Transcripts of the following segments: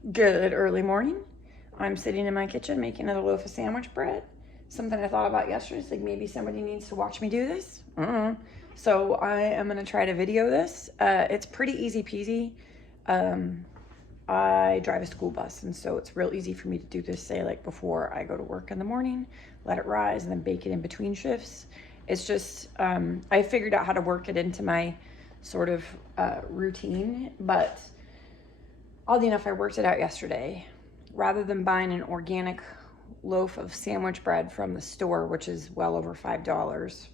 Good early morning. I'm sitting in my kitchen making another loaf of sandwich bread. Something I thought about yesterday is like maybe somebody needs to watch me do this. So I am gonna try to video this. It's pretty easy peasy. I drive a school bus, and so it's real easy for me to do this, say like before I go to work in the morning, let it rise and then bake it in between shifts. It's just, I figured out how to work it into my sort of routine, but oddly enough, I worked it out yesterday. Rather than buying an organic loaf of sandwich bread from the store, which is well over $5,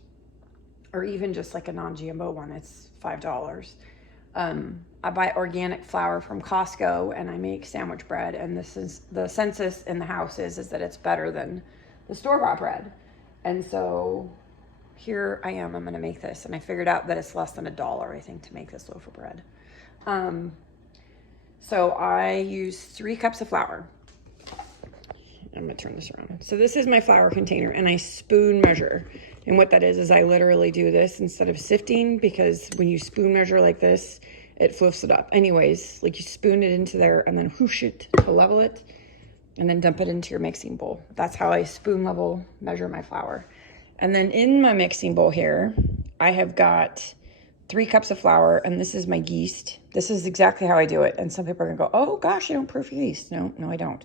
or even just like a non-GMO one, it's $5. I buy organic flour from Costco and I make sandwich bread, and this is the census in the house is that it's better than the store-bought bread. And so here I am, I'm gonna make this, and I figured out that it's less than $1, I think, to make this loaf of bread. So I use 3 cups of flour. I'm gonna turn this around. So this is my flour container, and I spoon measure. And what that is I literally do this instead of sifting, because when you spoon measure like this, it fluffs it up. Anyways, like you spoon it into there and then whoosh it to level it, and then dump it into your mixing bowl. That's how I spoon level measure my flour. And then in my mixing bowl here, I have got 3 cups of flour, and this is my yeast. This is exactly how I do it. And some people are gonna go, oh gosh, you don't proof your yeast. No, I don't.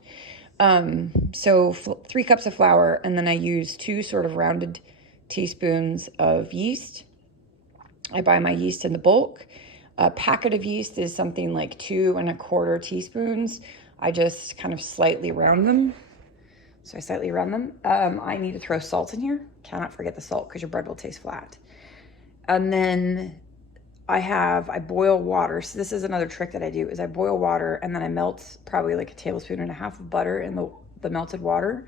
So 3 cups of flour, and then I use 2 sort of rounded teaspoons of yeast. I buy my yeast in the bulk. A packet of yeast is something like 2 1/4 teaspoons. I just kind of slightly round them. So I slightly round them. I need to throw salt in here. Cannot forget the salt because your bread will taste flat. And then I boil water. So this is another trick that I do, is I boil water and then I melt probably like 1.5 tablespoons of butter in the melted water.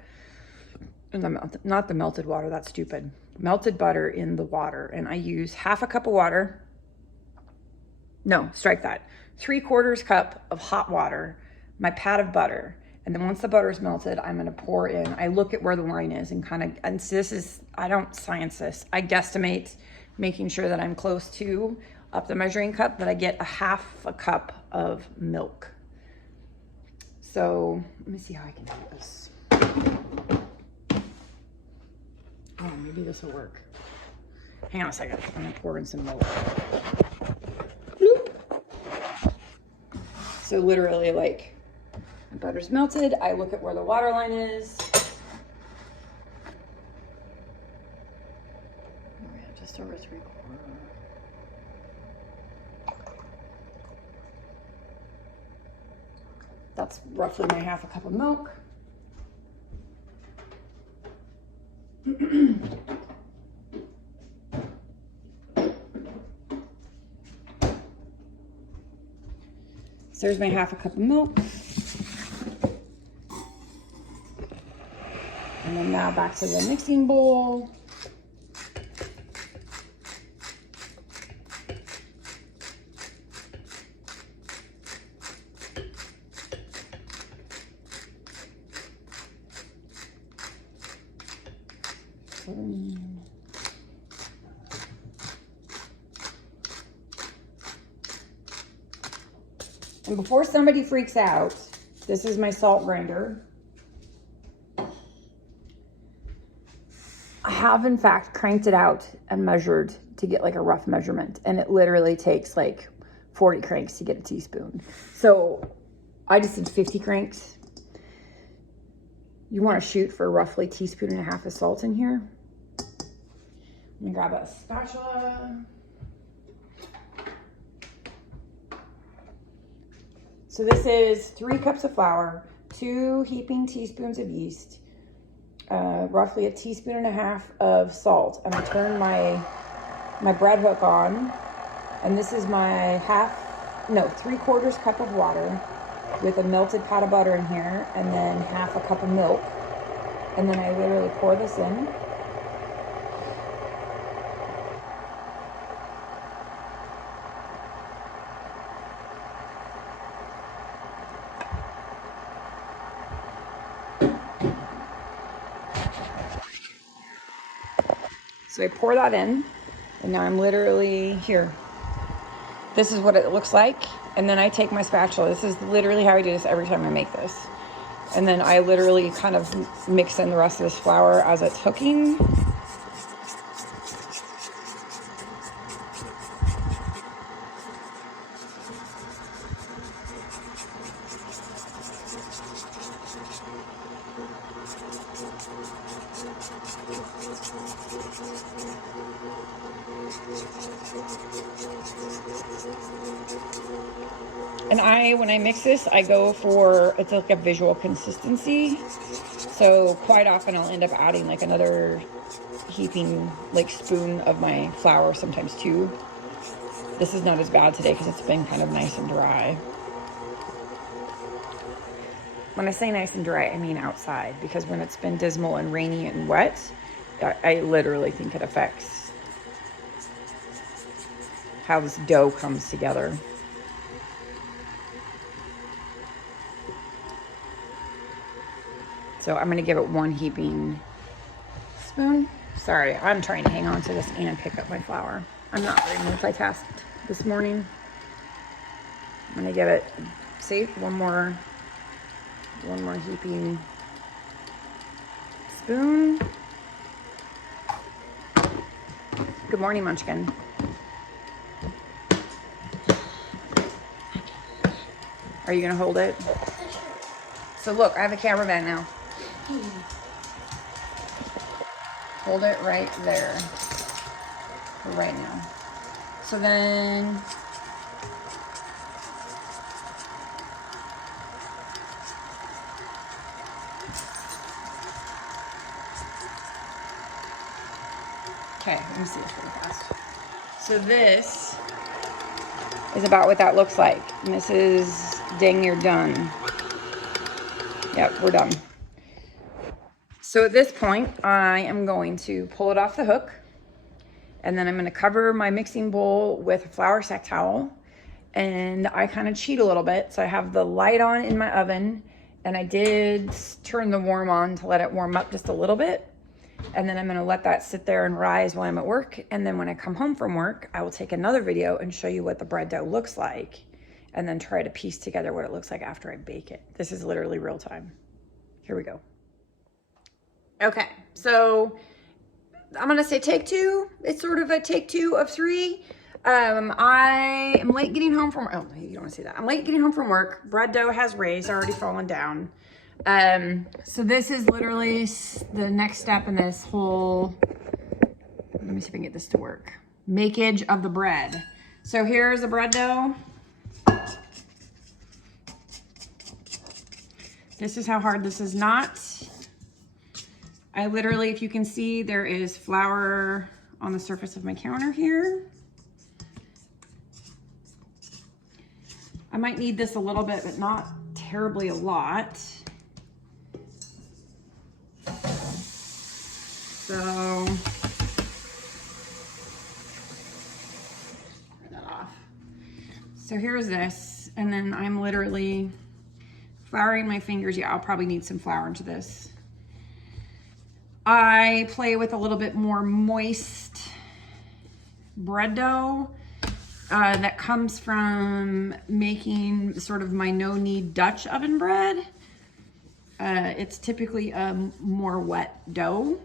Not the melted water, that's stupid. Melted butter in the water. And I use 1/2 cup of water. No, strike that. 3/4 cup of hot water, my pat of butter. And then once the butter is melted, I'm gonna pour in. I look at where the line is and so this is, I don't science this. I guesstimate, making sure that I'm close to up the measuring cup, that I get 1/2 cup of milk. So let me see how I can do this. Oh, maybe this will work. Hang on a second, I'm gonna pour in some milk. Bloop. So literally, like, the butter's melted, I look at where the water line is. Oh yeah, just over 3/4. That's roughly my 1/2 cup of milk. So there's my 1/2 cup of milk. And then now back to the mixing bowl. And before somebody freaks out, this is my salt grinder. I have in fact cranked it out and measured to get like a rough measurement, and it literally takes like 40 cranks to get a teaspoon. So I just did 50 cranks. You want to shoot for roughly 1.5 teaspoons of salt in here. Let me grab a spatula. So this is 3 cups of flour, 2 heaping teaspoons of yeast, roughly 1.5 teaspoons of salt. And I turn my bread hook on, and this is my 3/4 cup of water with a melted pat of butter in here, and then 1/2 cup of milk. And then I literally pour this in. So I pour that in, and now I'm literally here. This is what it looks like. And then I take my spatula. This is literally how I do this every time I make this. And then I literally kind of mix in the rest of this flour as it's cooking. And when I mix this, I go for, it's like a visual consistency. So quite often I'll end up adding like another heaping like spoon of my flour, sometimes two. This is not as bad today because it's been kind of nice and dry. When I say nice and dry, I mean outside, because when it's been dismal and rainy and wet, I literally think it affects how this dough comes together. So I'm going to give it one heaping spoon. Sorry, I'm trying to hang on to this and pick up my flour. I'm not very multitasked this morning. I'm going to give it, see, one more heaping spoon. Good morning, Munchkin. Are you going to hold it? So look, I have a camera bag now. Hold it right there for right now. So then okay, let me see this really fast. So this is about what that looks like. And this is dang near done. Yep, we're done. So at this point, I am going to pull it off the hook, and then I'm going to cover my mixing bowl with a flour sack towel, and I kind of cheat a little bit. So I have the light on in my oven, and I did turn the warm on to let it warm up just a little bit, and then I'm going to let that sit there and rise while I'm at work. And then when I come home from work, I will take another video and show you what the bread dough looks like, and then try to piece together what it looks like after I bake it. This is literally real time. Here we go. Okay, so I'm gonna say take two. It's sort of a take two of three. I am late getting home from, oh, you don't wanna see that. I'm late getting home from work. Bread dough has raised, already fallen down. So this is literally the next step in this whole, let me see if I can get this to work. Makeage of the bread. So here's the bread dough. This is how hard this is not. I literally, if you can see, there is flour on the surface of my counter here. I might need this a little bit, but not terribly a lot. So, turn that off. So here's this, and then I'm literally flouring my fingers. Yeah, I'll probably need some flour into this. I play with a little bit more moist bread dough that comes from making sort of my no-knead Dutch oven bread. It's typically a more wet dough,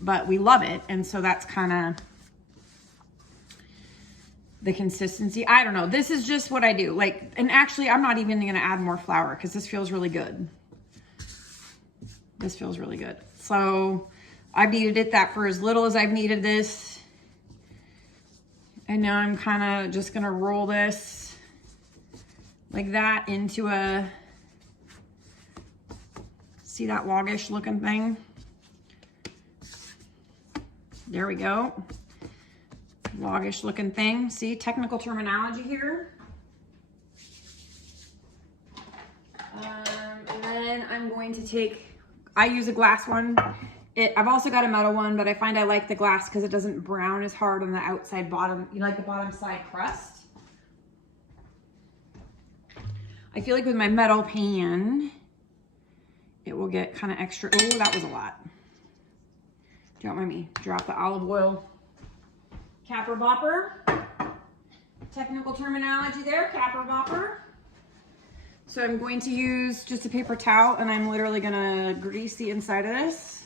but we love it, and so that's kind of the consistency. I don't know. This is just what I do. Like, and actually, I'm not even going to add more flour because this feels really good. This feels really good. So I've kneaded it that for as little as I've kneaded this. And now I'm kind of just going to roll this like that into a, see that longish looking thing? There we go. Longish looking thing. See, technical terminology here. And then I'm going to take, I use a glass one. I've also got a metal one, but I find I like the glass because it doesn't brown as hard on the outside bottom. You like the bottom side crust? I feel like with my metal pan, it will get kind of extra. Oh, that was a lot. Don't mind me. Drop the olive oil capper bopper. Technical terminology there, capper bopper. So I'm going to use just a paper towel and I'm literally gonna grease the inside of this.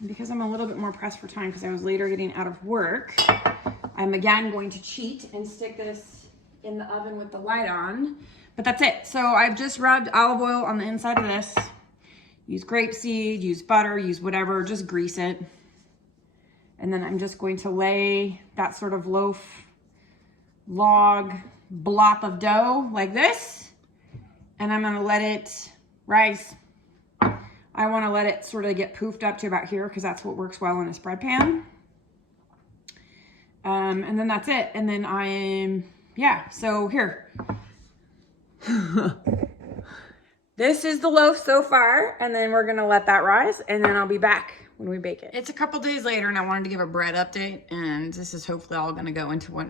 And because I'm a little bit more pressed for time because I was later getting out of work, I'm again going to cheat and stick this in the oven with the light on. But that's it. So I've just rubbed olive oil on the inside of this. Use grapeseed, use butter, use whatever, just grease it. And then I'm just going to lay that sort of loaf log blob of dough like this. And I'm gonna let it rise. I wanna let it sort of get poofed up to about here because that's what works well in a spread pan. And then that's it. And then yeah, so here. This is the loaf so far, and then we're gonna let that rise, and then I'll be back when we bake it. It's a couple days later, and I wanted to give a bread update, and this is hopefully all gonna go into one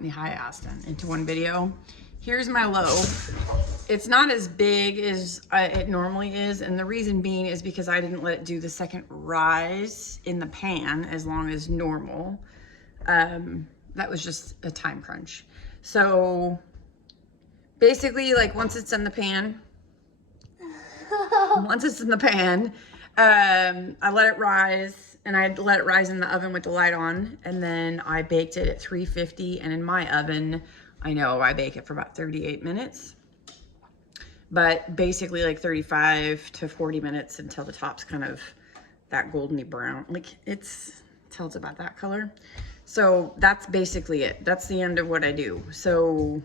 video. Here's my loaf. It's not as big as it normally is, and the reason being is because I didn't let it do the second rise in the pan as long as normal. That was just a time crunch. So basically, like once it's in the pan, I let it rise, and I let it rise in the oven with the light on, and then I baked it at 350, and in my oven, I know I bake it for about 38 minutes, but basically like 35 to 40 minutes until the top's kind of that goldeny brown, like till it's about that color. So that's basically it. That's the end of what I do. So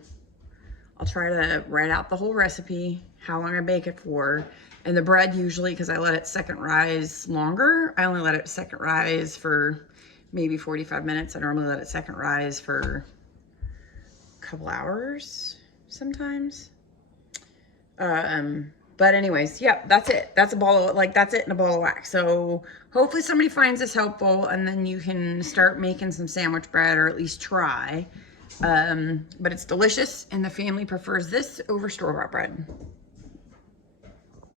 I'll try to write out the whole recipe, how long I bake it for. And the bread usually, because I let it second rise longer, I only let it second rise for maybe 45 minutes. I normally let it second rise for a couple hours sometimes. But anyways, yeah, that's it. That's that's it in a ball of wax. So hopefully somebody finds this helpful, and then you can start making some sandwich bread, or at least try. But it's delicious, and the family prefers this over store-bought bread.